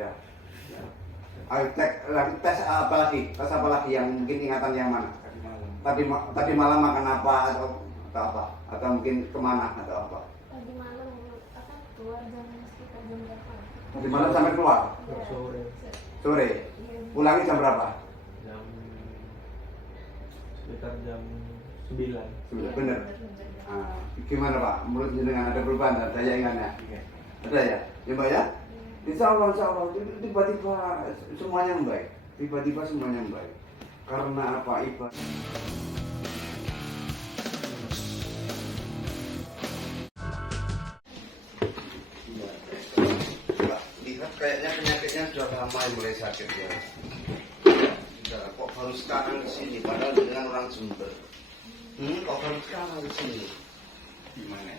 Ya. Ya. Ayo tes apa lagi? Tes apa lagi yang mungkin ingatan yang mana? Tadi malam makan apa atau apa? Atau mungkin kemana atau apa? Tadi malam apa keluar jam sekitar jam berapa? Tadi malam sampai keluar? Ya. Sore. Iya. Pulangnya jam berapa? Jam sekitar jam 9. Sudah benar. Nah, gimana Pak? Menurut jenengan ada perubahan dan daya ingatnya? Ada ya? Ya Mbak ya? Insya Allah tiba-tiba semuanya baik. Tiba-tiba semuanya baik. Karena apa? Ibadah. Lihat kayaknya penyakitnya sudah lama mulai sakit ya. Sudah, kok baru sekarang ke sini? Padahal dengan orang Jember. Kok baru sekarang ke sini? Gimana?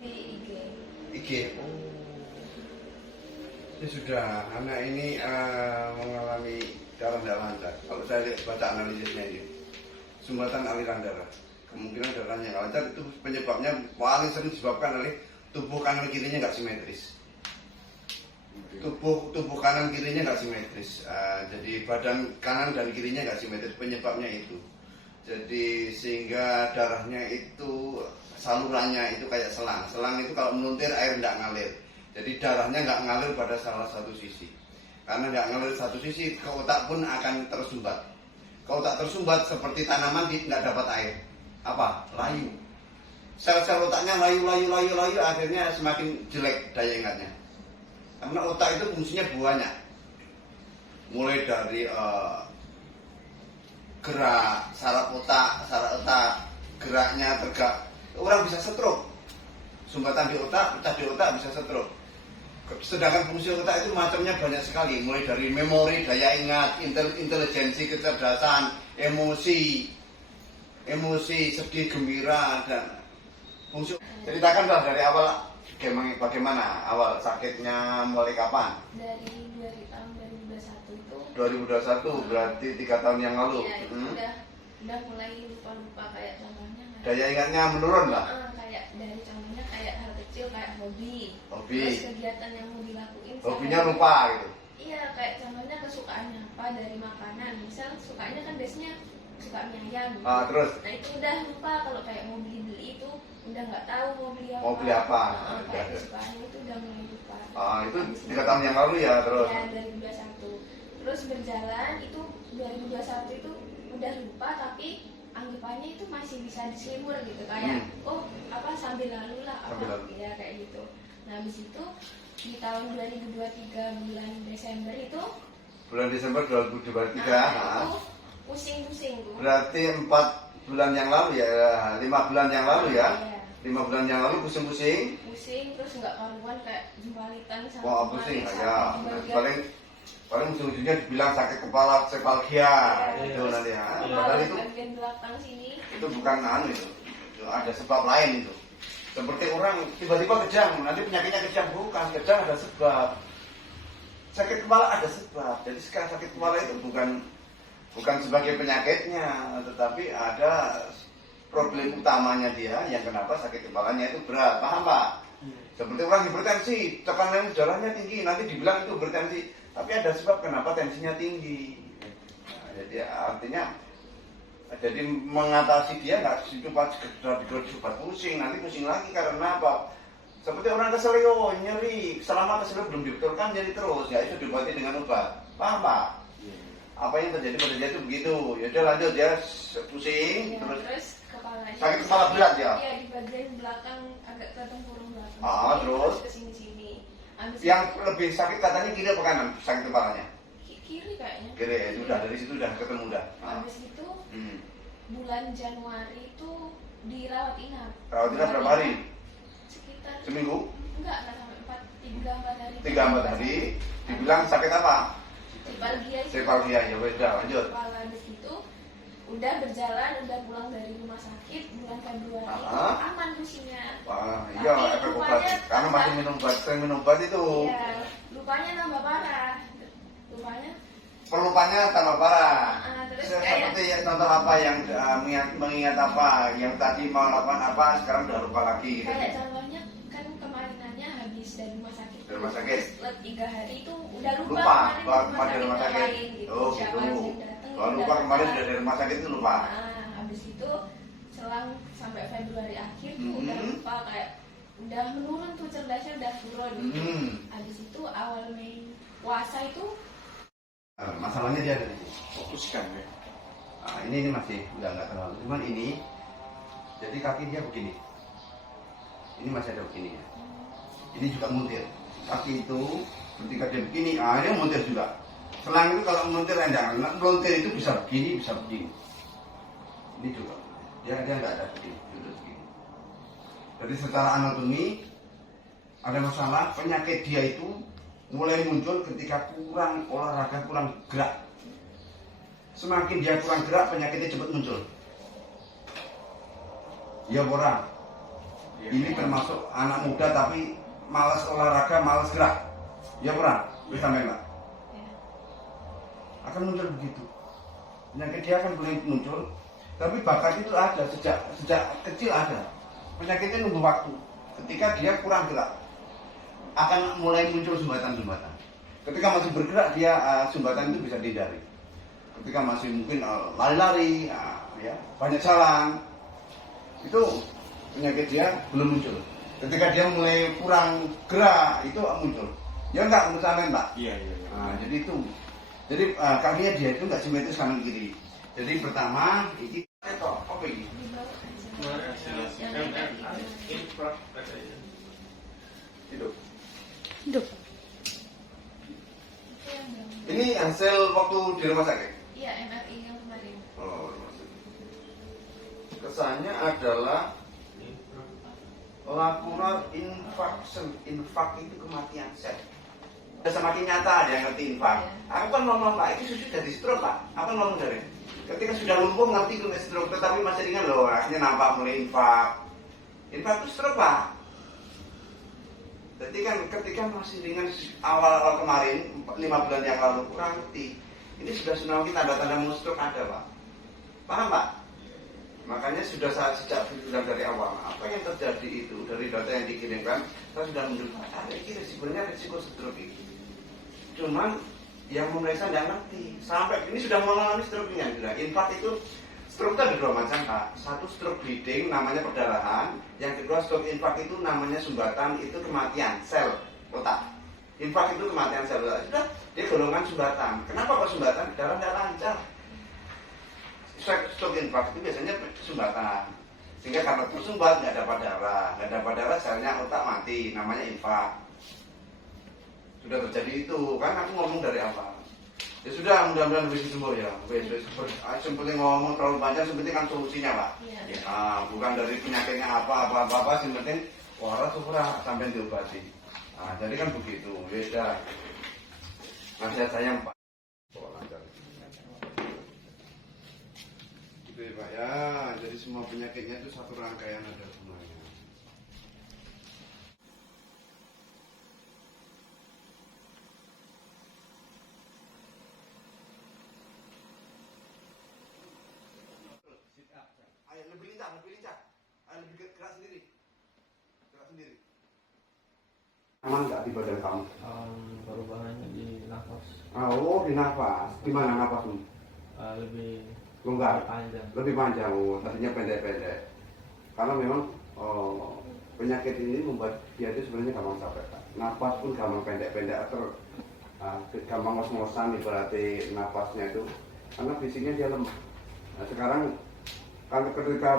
Di IG. IG. Oh. Ya sudah, anak ini mengalami darah tidak lancar. Kalau saya lihat baca analisisnya ini, sumbatan aliran darah. Kemungkinan darahnya nggak lancar itu penyebabnya paling sering disebabkan oleh tubuh kanan kirinya nggak simetris. Tubuh kanan kirinya nggak simetris. Jadi badan kanan dan kirinya nggak simetris. Penyebabnya itu. Jadi sehingga darahnya itu salurannya itu kayak selang. Selang itu kalau menuntir air tidak ngalir. Jadi darahnya nggak ngalir pada salah satu sisi. Karena nggak ngalir satu sisi, ke otak pun akan tersumbat. Ke otak tersumbat seperti tanaman nggak dapat air. Apa? Layu. Sel-sel otaknya layu, akhirnya semakin jelek daya ingatnya. Karena otak itu fungsinya banyak. Mulai dari gerak, saraf otak, geraknya tegak. Orang bisa stroke. Sumbatan di otak, pecah di otak bisa stroke. Sedangkan fungsi otak itu macamnya banyak sekali, mulai dari memori, daya ingat, intelijensi, kecerdasan, emosi, sedih, gembira, dan fungsi. Ceritakan lah dari awal bagaimana awal sakitnya, mulai kapan? Dari tahun 2021 itu. 2021 berarti 3 tahun yang lalu. Iya, udah mulai lupa kayak contohnya. Daya ingatnya menurun lah. Kayak dari contohnya kayak hal kecil kayak hobi. Terus kegiatan yang mau dilakuin. Hobinya lupa gitu. Iya, kayak contohnya kesukaannya apa dari makanan. Misal sukanya kan biasanya suka mie ayam. Terus? Nah itu udah lupa, kalau kayak mau beli itu udah nggak tahu mau beli apa. Mau beli apa? Kayak kesukaannya itu udah mulai lupa. Itu 3 tahun yang lalu ya terus. Ya 2021. Terus berjalan itu 2021 itu udah lupa tapi anggapannya itu masih bisa diselimur gitu kayak sambil lalu lah ya kayak gitu. Nah habis itu di tahun 2023 bulan Desember itu bulan Desember 2023 itu pusing-pusing tuh. Berarti 4 bulan yang lalu ya, 5 bulan yang lalu ya. Iya. 5 bulan yang lalu pusing Terus nggak karuan kayak jembalitan sama wah pusing ya. Paling ujung-ujungnya dibilang sakit kepala, sepalgia itu nanti ya. Padahal itu bagian belakang sini itu bukan itu ada sebab lain itu. Seperti orang tiba-tiba kejang, nanti penyakitnya kejang, bukan kejang ada sebab. Sakit kepala ada sebab. Jadi sekarang sakit kepala itu bukan sebagai penyakitnya, tetapi ada problem utamanya dia yang kenapa sakit kepalanya itu berat. Paham Pak? Seperti orang hipertensi, tekanan darahnya tinggi, nanti dibilang itu hipertensi, tapi ada sebab kenapa tensinya tinggi. Nah, jadi artinya jadi mengatasi dia nggak cuma sekedar digobat pusing, nanti pusing lagi karena apa? Seperti orang keselio, nyeri, selama keselio belum dibetulkan nyeri terus, ya itu diobati dengan obat. Paham Pak? Apa yang terjadi pada dia itu begitu. Ya udah lanjut ya, pusing ya, terus kepalanya sakit kepala berat ya. Iya di bagian belakang agak ke tempurung belakang. Terus ke sini. Yang lebih sakit katanya kiri apa kanan sakit kepalanya? Kiri kayaknya. Kiri ya, sudah dari situ udah ketemu dah. Habis itu bulan Januari itu dirawat inap. Rawat inap berapa hari? Sekitar seminggu? Enggak sampai 3-4 hari. 3-4 hari. Dibilang sakit apa? Sepalgia ya beda lanjut. Habis itu udah berjalan, udah pulang dari rumah sakit bulan Februari aman fungsinya. Iya efek obat karena masih sering minum obat itu. Iya, lupanya tambah parah. Perlupaannya tambah parah. Terus Seperti contoh apa yang mengingat apa yang tadi mau lakukan apa sekarang udah lupa lagi gitu. Kayak contohnya kan kemarinannya habis dari rumah sakit Di rumah sakit. Setelah 3 hari itu udah lupa, Lupa kemarin di rumah sakit. ngapain gitu. Oh Siapa gitu. yang datang, Kalau udah lupa kemarin sudah dari rumah sakit itu lupa. Nah, habis itu selang sampai Februari akhir tuh udah lupa, kayak udah menurun tuh, cerdasnya udah turun. Habis itu awal Mei puasa itu Masalahnya dia ada di sini. Fokuskan ya. Nah, ini masih nggak terlalu. Cuman ini, jadi kaki dia begini. Ini masih ada begini ya. Ini juga muntir. Kaki itu ketika dia begini, dia muntir juga. Selang itu kalau muntir rendah, muntir itu bisa begini, bisa begini. Ini juga. Dia nggak ada begini, duduk begini. Jadi secara anatomi ada masalah, penyakit dia itu mulai muncul ketika kurang olahraga, kurang gerak. Semakin dia kurang gerak, penyakitnya cepat muncul. Ya orang, ini termasuk anak muda tapi malas olahraga, malas gerak. Ya orang, bisa memang akan muncul begitu. Penyakit dia akan mulai muncul, tapi bakat itu ada sejak kecil ada. Penyakitnya nunggu waktu. Ketika dia kurang gerak, akan mulai muncul sumbatan-sumbatan. Ketika masih bergerak dia sumbatan itu bisa dihindari. Ketika masih mungkin lari-lari, ya banyak jalan, itu penyakit dia belum muncul. Ketika dia mulai kurang gerak itu muncul. Ya enggak misalnya Mbak. Iya. Nah, jadi itu. Jadi kakinya dia itu enggak simetris kanan kiri. Jadi pertama ini apa ini? di bawah aja. Kemarin hasil MRI infrak katanya. Hidup. Itu yang belum. Ini hasil waktu di rumah sakit. Iya, MRI yang kemarin. Oh, rumah sakit. Kesannya adalah lakukan infarction. Infak itu kematian sel. Semakin nyata ada yang ngerti infak. Aku kan ngomong Pak, itu sudah dari stroke Pak. Aku kan ngomong dari. Ketika sudah lumpuh ngerti itu stroke, tetapi masih ringan loh. Akhirnya nampak mulai infak. Infak itu stroke Pak. Jadi kan ketika masih ringan awal-awal kemarin 5 bulan yang lalu kurang ngerti. Ini sudah tsunami tanda-tanda mau stroke ada Pak. Paham Pak? Makanya sudah saya sejak bilang dari awal apa yang terjadi itu dari data yang dikirimkan saya sudah menunjukkan ini risikonya risiko stroke itu. Cuman yang memeriksa tidak ngerti sampai ini sudah mengalami stroke ringan. Infak itu stroke itu ada 2 macam Pak. Satu stroke bleeding namanya perdarahan, yang kedua stroke infak itu namanya sumbatan, itu kematian sel otak. Infak itu kematian sel otak. Sudah dia golongan sumbatan. Kenapa kok sumbatan? Darah tidak lancar. Stroke infak itu biasanya sumbatan, sehingga karena tersumbat nggak dapat darah, selnya otak mati, namanya infak. Sudah terjadi itu, kan aku ngomong dari awal. Ya sudah, mudah-mudahan bisa sembuh ya. Sempenting ngomong terlalu panjang, sempenting kan solusinya Pak. Iya. Bukan dari penyakitnya apa, sempenting waras surah sampai diobati. Nah, jadi kan begitu, beda. Nasihat sayang Pak. Gitu ya Pak ya, jadi semua penyakitnya itu satu rangkaian ada semuanya. Ayo lebih lincah, ayo lebih gerak sendiri. Aman nggak di badan kamu? Perubahannya di nafas Oh, di nafas. Di mana nafasmu? lebih Longgar. panjang. Lebih panjang, tadinya pendek-pendek. Karena memang penyakit ini membuat dia itu sebenarnya gampang capek. Napas pun gampang pendek-pendek atau gampang ngos-ngosan ibaratnya napasnya itu. Karena fisiknya dia lemah. Nah, sekarang kalau ketika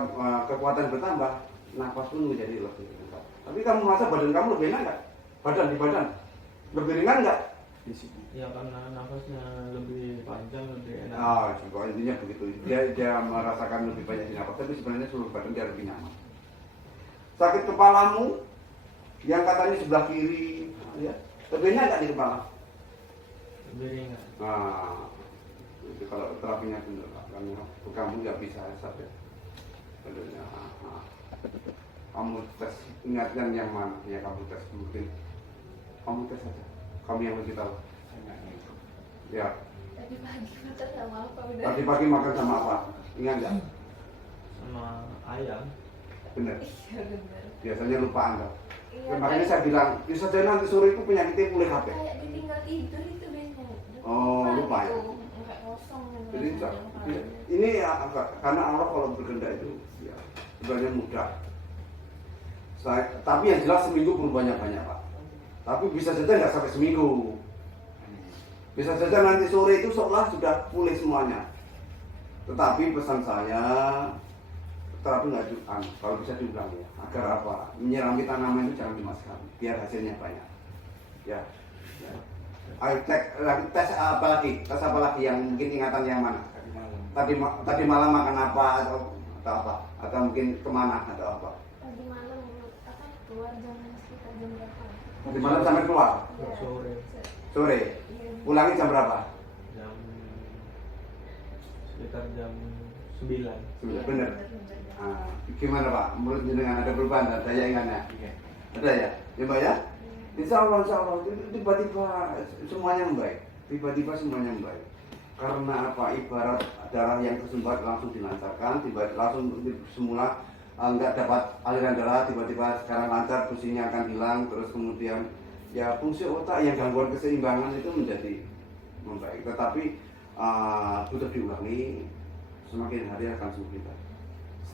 kekuatan bertambah, napas pun menjadi lebih lengkap. Tapi kamu merasa badan kamu lebih enak nggak? Di badan lebih ringan nggak? Ya karena nafasnya lebih panjang, lebih enak. Coba intinya begitu. Dia merasakan lebih banyak di nafas, tapi sebenarnya seluruh badan dia lebih nyaman. Sakit kepalamu yang katanya sebelah kiri, ya, lebih enak nggak di kepala? Lebih ringan. Itu kalau terapinya benar, karena kamu nggak bisa sadar. Kamu tes, ingatkan yang mana? Ya kamu tes mungkin. Kamu tes saja. Kamu yang lebih tahu. Ya. Tadi pagi makan sama apa udah? Tadi pagi makan sama apa? Ingat nggak? Sama ayam. Benar. Iya benar. Biasanya lupa Anda. Iya, Makanya saya bilang, bisa jadi nanti sore itu penyakitnya pulih kabeh. kayak ditinggal tidur itu biasanya. Oh, lupa ya? Gitu. Kayak kosong gitu. Jadi ini ya, karena Allah kalau berkehendak itu ya sebenarnya mudah. Tapi yang jelas seminggu pun banyak-banyak Pak. Tapi bisa saja nggak sampai seminggu. Bisa saja nanti sore itu seolah sudah pulih semuanya. Tetapi pesan saya, terapi lanjutan kalau bisa diulang ya. Agar apa? Menyirami tanaman itu jangan cuma sekali, biar hasilnya banyak. Ya. Ayo tes apa lagi? Tes apa lagi yang mungkin ingatan yang mana? Tadi malam makan apa atau apa? Atau mungkin kemana atau apa? Tadi malam apa keluar jam sekitar jam berapa? Tadi malam sampai keluar? Ya. Sore. Sore. Iya. Pulangnya jam berapa? Jam sekitar jam 9. Iya, Bener. bener. Nah, gimana Pak? Menurut jenengan ada perubahan dan daya ingatnya? Ada ya? Ya Mbak ya? Insya Allah tiba-tiba semuanya membaik. Tiba-tiba semuanya membaik. Karena apa? Ibarat darah yang tersumbat langsung dilancarkan, tiba-tiba langsung semula nggak dapat aliran darah, tiba-tiba sekarang lancar, fungsinya akan hilang, terus kemudian ya fungsi otak yang gangguan keseimbangan itu menjadi membaik. Tetapi butuh diulangi, semakin hari akan semakin baik.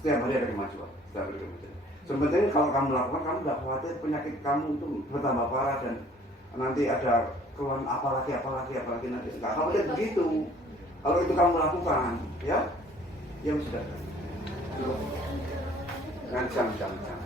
Setiap hari ada kemajuan, setiap hari ada kemajuan. Sebenarnya kalau kamu lakukan, kamu nggak khawatir penyakit kamu itu bertambah parah dan nanti ada keluhan apalagi nanti nggak khawatir begitu. Kalau itu kamu lakukan, ya sudah. Cukup. Jangan.